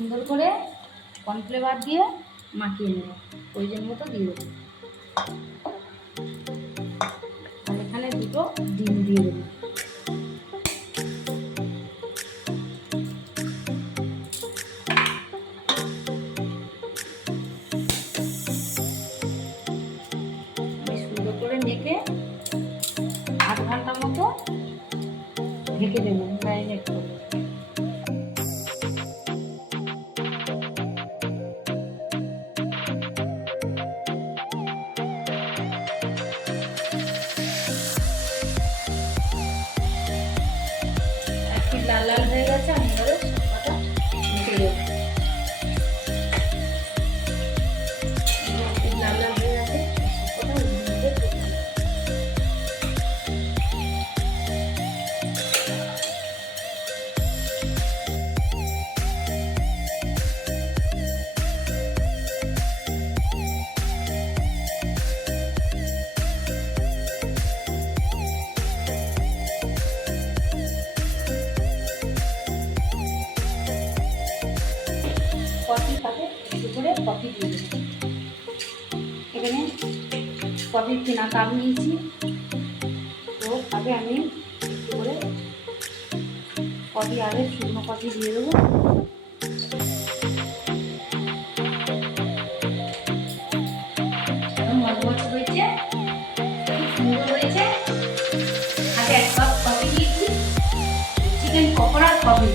সুন্দর করে কর্নফ্লেভার দিয়ে মাখিয়ে নেব, প্রয়োজন মতো দিয়ে দেবো। আর এখানে দুটো ডিম দিয়ে দেবো। আমি সুন্দর করে মেখে 8 ঘন্টা মতো ঢেকে দেবো ম্যারিনেট করে। লাল লাল হয়ে গেছে, আমি এবারে সবকটা মেখে দেবো। লাল লাল হয়ে গেছে, সবকটা উল্টে দেবো। কফি পাতে একটু করে কফি দিয়ে দেবো। এখানে কফির কেনা কাপ নিয়েছি, তো আগে আমি একটু করে কফি আগে শুকনো কফি দিয়ে দেবো। মজমজ হয়েছে, সুন্দর হয়েছে। আগে 1 কাপ কফি দিয়েছি, চিকেন পকোড়ার কফি।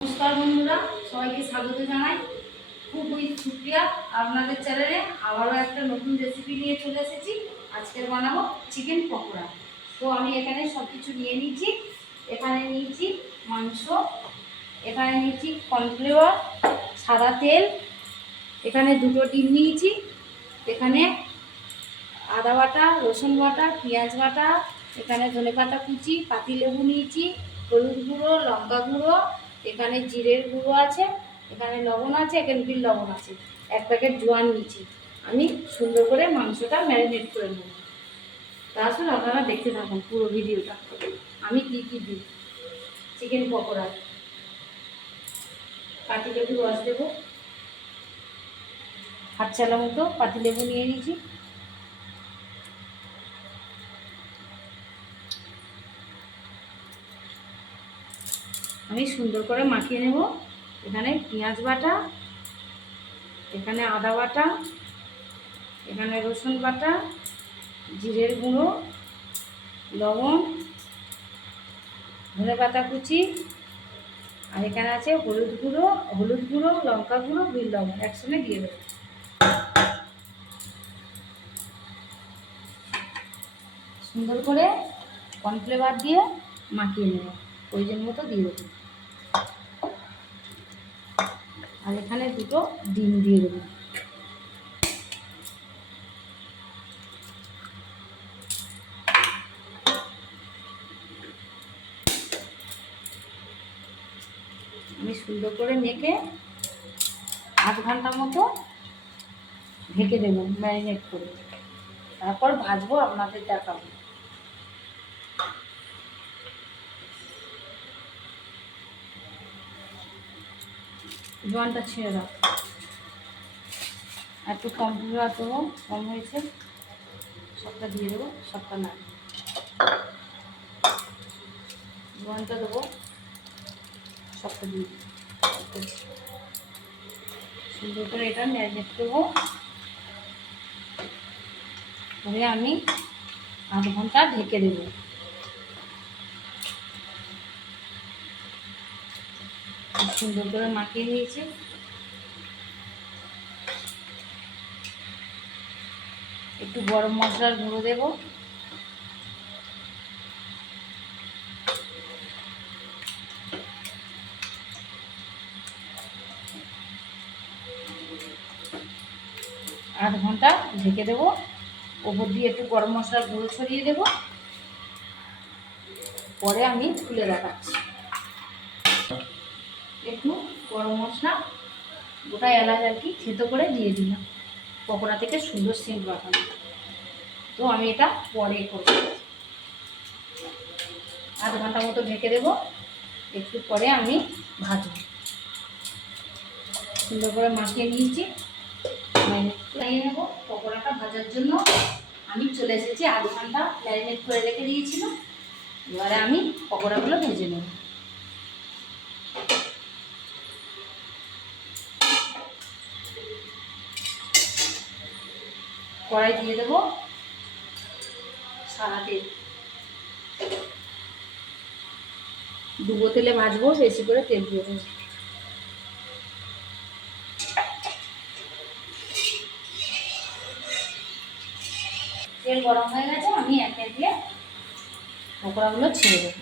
নমস্কার বন্ধুরা, সবাইকে স্বাগত জানাই। খুবই শুকরিয়া, আপনাদের চ্যানেলে আবারও একটা নতুন রেসিপি নিয়ে চলে এসেছি। আজকে বানাবো চিকেন পকোড়া। তো আমি এখানে সব কিছু নিয়ে নিয়েছি। এখানে নিয়েছি মাংস, এখানে নিয়েছি কর্নফ্লেওয়ার, সাদা তেল, এখানে 2টো ডিম নিয়েছি, এখানে আদা বাটা, রসুন বাটা, পেঁয়াজ বাটা, এখানে ধনেপাতা কুচি, পাতিলেবু নিয়েছি, হলুদ গুঁড়ো, লঙ্কা গুঁড়ো, এখানে জিরের গুঁড়ো আছে, এখানে লবণ আছে, এখানে বিট লবণ আছে, 1 প্যাকেট জোয়ান নিয়েছি। আমি সুন্দর করে মাংসটা ম্যারিনেট করে নেব। তা আসলে আপনারা দেখতে থাকুন পুরো ভিডিওটা, আমি কী কী দিই চিকেন পকোড়া। পাতিলেবু রস দেবো, 1/2 চালা মতো পাতিলেবু নিয়ে নিয়েছি। আমি সুন্দর করে মাখিয়ে নেব। এখানে পেঁয়াজ বাটা, এখানে আদা বাটা, এখানে রসুন বাটা, জিরের গুঁড়ো, লবণ, ধনেপাতা কুচি, আর এখানে আছে হলুদ গুঁড়ো, লঙ্কা গুঁড়ো, বিট লবণ একসঙ্গে দিয়ে দেবো। সুন্দর করে কর্নফ্লেভার দিয়ে মাখিয়ে নেব, প্রয়োজন মতো দিয়ে দেবো। আর এখানে 2টো ডিম দিয়ে দেবো। আমি সুন্দর করে মেখে 8 ঘন্টা মতো ঢেকে দেবো ম্যারিনেট করে, তারপর ভাজবো, আপনাদের দেখাবো। জোয়ানটা ছেড়ে দাও, একটু কর্নফ্লেভার দেবো, কম হয়েছে, সবটা দিয়ে দেবো, সবটা না জোয়ানটা দেবো, সবটা দিয়ে দেবো। সুন্দর করে এটা ম্যারিনেট করবো। করে আমি 8 ঘন্টা ঢেকে দেবো। সুন্দর করে মাখিয়ে নিয়েছি। একটু গরম মশলার গুঁড়ো দেবো, আধ ঘন্টা ঢেকে দেবো। ওপর দিয়ে একটু গরম মশলার গুঁড়ো ছড়িয়ে দেবো, পরে আমি তুলে দেখাচ্ছি। একটু গরম মশলা, গোটা এলাচ আর কি থেতো করে দিয়ে দিলাম, পকোড়া থেকে সুন্দর সেন্ট বানানো। তো আমি এটা পরে করব, আধ ঘন্টা মতো ঢেকে দেবো, একটু পরে আমি ভাজবো। সুন্দর করে মাখিয়ে নিয়েছি, লাগিয়ে নেবো। পকোড়াটা ভাজার জন্য আমি চলে এসেছি, আধ ঘন্টা ম্যারিনেট করে রেখে দিয়েছিলাম। এবারে আমি পকোড়াগুলো ভেজে নেব। কড়াই দিয়ে দেবো সাদা তেল, ডুবো তেলে ভাজবো, বেশি করে তেল দিয়ে দেবো। তেল গরম হয়ে গেছে, আমি একে দিয়ে পকোড়াগুলো ছেড়ে দেবো।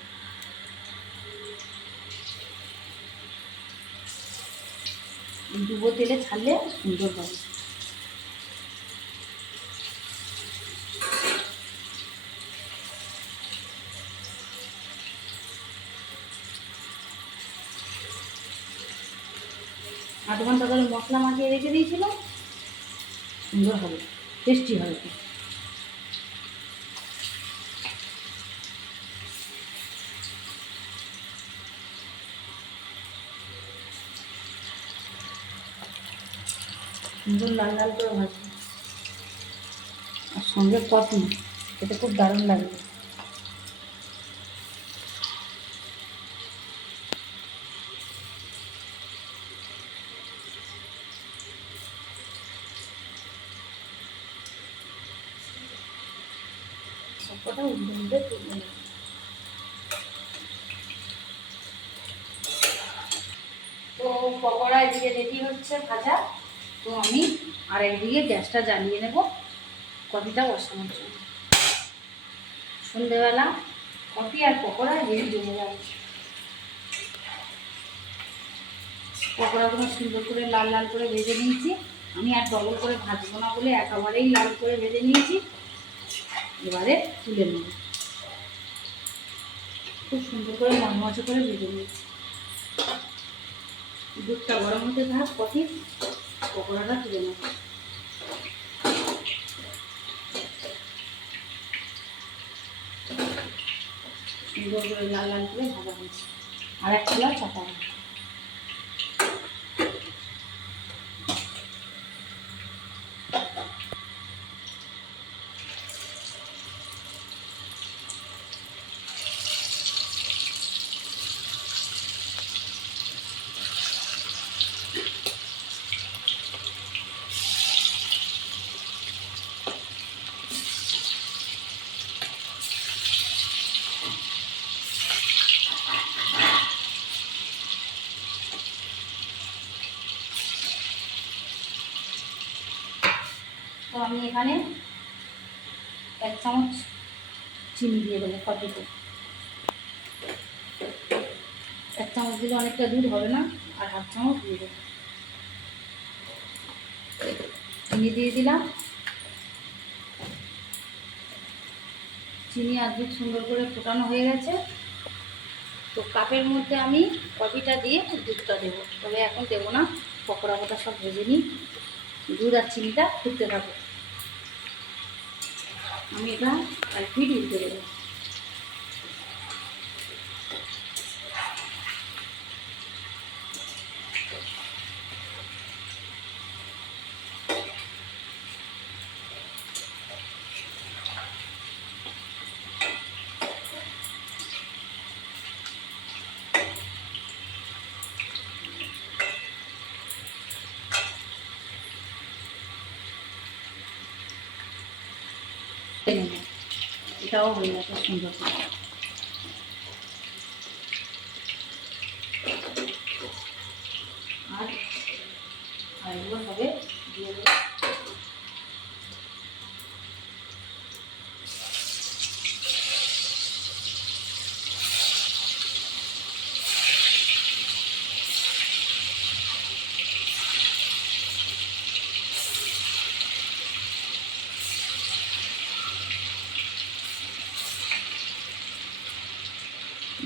ডুবো তেলে ছাড়লে সুন্দর হবে। আধ ঘন্টা ধরে মশলা মাখিয়ে রেখে দিয়েছিলাম, সুন্দর হবে, টেস্টি হবে। সুন্দর লাল লাল করে ভাজবো, আর সঙ্গে কফি, এটা খুব দারুণ লাগবে। সবকটা উল্টে উল্টে তুলবে। তো পকোড়া এদিকে রেডি হচ্ছে ভাজা। তো আমি আর একদিকে গ্যাসটা জ্বালিয়ে নেব কফিটা বসানোর জন্য। সন্ধেবেলা কফি আর পকোড়া হেভি জমে যাবে। পকোড়াগুলো সুন্দর করে লাল লাল করে ভেজে নিয়েছি। আমি আর ডবল করে ভাজবো না বলে একেবারেই লাল করে ভেজে নিয়েছি। এবারে তুলে নেব, খুব সুন্দর করে মচমচে করে ভেজে নিয়েছি। দুধটা গরম হতে থাক, কফি পকোড়াটা তুলে নেব। সুন্দর করে লাল লাল করে ভাজা হয়েছে, আর এক খোলা চাপা হবে। তো আমি এখানে 1 চামচ চিনি দিয়ে দেবো কফিতে। 1 চামচ দিলে অনেকটা দুধ হবে না, আর 1/2 চামচ দিয়ে দেবো। চিনি দিয়ে দিলাম। চিনি আর দুধ সুন্দর করে ফোটানো হয়ে গেছে। তো কাপের মধ্যে আমি কফিটা দিয়ে দুধটা দেবো, তবে এখন দেবো না, পকোড়া কটা সব ভেজে নিই, দুধ আর চিনিটা ফুটতে থাকো। আমি এটা আর কি দিতে দেবো। এটাও হয়ে গেছে সুন্দর করে। আর এগুলো হবে দিয়ে দেবো।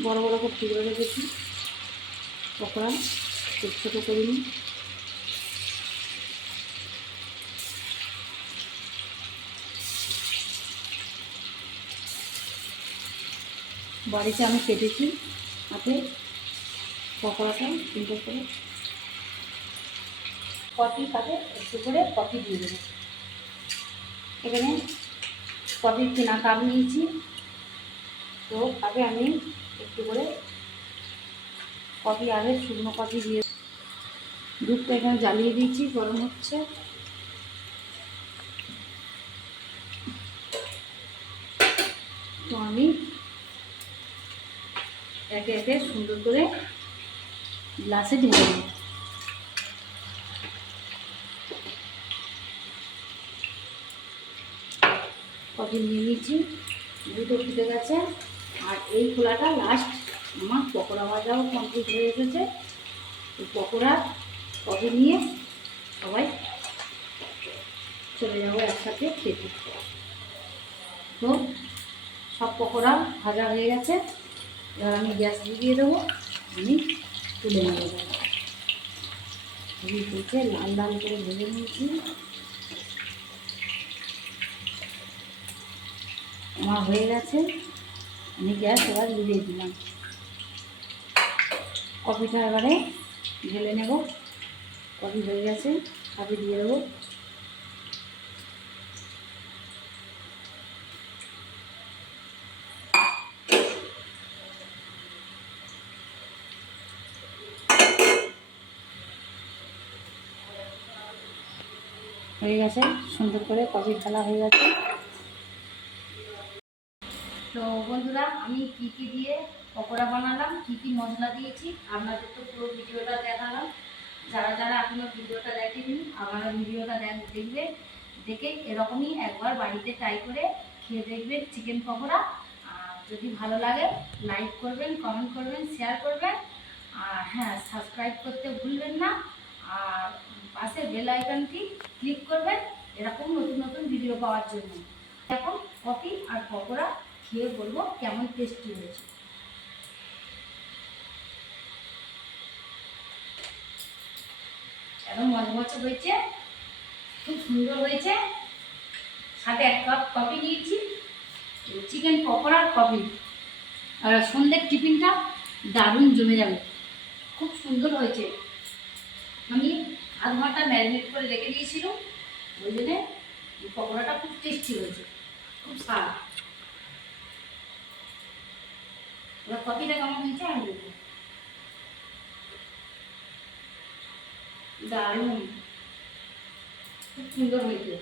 বড় বড় করে টুকরো রেখেছি, পকোড়া ছোটো ছোটো করিনি। বাড়িতে আমি কেটেছি হাতে পকোড়াটা সুন্দর করে। কফি পাতে একটু করে কফি দিয়ে দেবো। এখানে কফির কেনা কাপ নিয়েছি, তো আগে আমি একটু করে কফি, আগে শুকনো কফি দিয়ে দুধটা এখানে জ্বালিয়ে দিয়েছি, গরম হচ্ছে। তো আমি একে একে সুন্দর করে গ্লাসে ঢেলে দেব। কফি নিয়ে নিচ্ছি, দুটো ফুটে গেছে। আর এই খোলাটা লাস্ট, আমার পকোড়া ভাজাও কমপ্লিট হয়ে এসেছে। পকোড়া কফি নিয়ে সবাই চলে যাবো একসাথে খেতে। তো সব পকোড়া ভাজা হয়ে গেছে, এবার আমি গ্যাস দিয়ে দেবো, আমি তুলে নেব। আমি তুলতে লাল লাল করে ভেজে নিয়েছি, আমার হয়ে গেছে। আমি গ্যাস এবার লিভিয়ে দিলাম। কফিটা এবারে ঢেলে নেব। কফি হয়ে গেছে, কফি দিয়ে দেবো। হয়ে গেছে, সুন্দর করে কফি ঢালা হয়ে গেছে। তো বন্ধুরা, আমি কী কী দিয়ে পকোড়া বানালাম, কী কী মশলা দিয়েছি, আপনাদের তো পুরো ভিডিওটা দেখালাম। যারা যারা এখনও ভিডিওটা দেখেনি, আপনারা ভিডিওটা দেখবে, দেখে এরকমই একবার বাড়িতে ট্রাই করে খেয়ে দেখবেন চিকেন পকোড়া। আর যদি ভালো লাগে লাইক করবেন, কমেন্ট করবেন, শেয়ার করবেন। আর হ্যাঁ, সাবস্ক্রাইব করতে ভুলবেন না। আর পাশে বেল আইকনটি ক্লিক করবেন এরকম নতুন নতুন ভিডিও পাওয়ার জন্য। এখন কফি আর পকোড়া খেয়ে বলবো কেমন টেস্টি হয়েছে। একদম মজমচে হয়েছে, খুব সুন্দর হয়েছে। সাথে 1 কাপ কফি নিয়েছি, চিকেন পকোড়া আর কফি। আর সন্ধ্যের টিফিনটা দারুণ জমে যাবে, খুব সুন্দর হয়েছে। আমি আধ ঘন্টা ম্যারিনেট করে রেখে দিয়েছিলাম, ওই জন্যে পকোড়াটা খুব টেস্টি হয়েছে, খুব স্বাদ। এবার কফিটা কেমন হয়েছে আমি বলবো। দারুণ, খুব সুন্দর হয়েছে।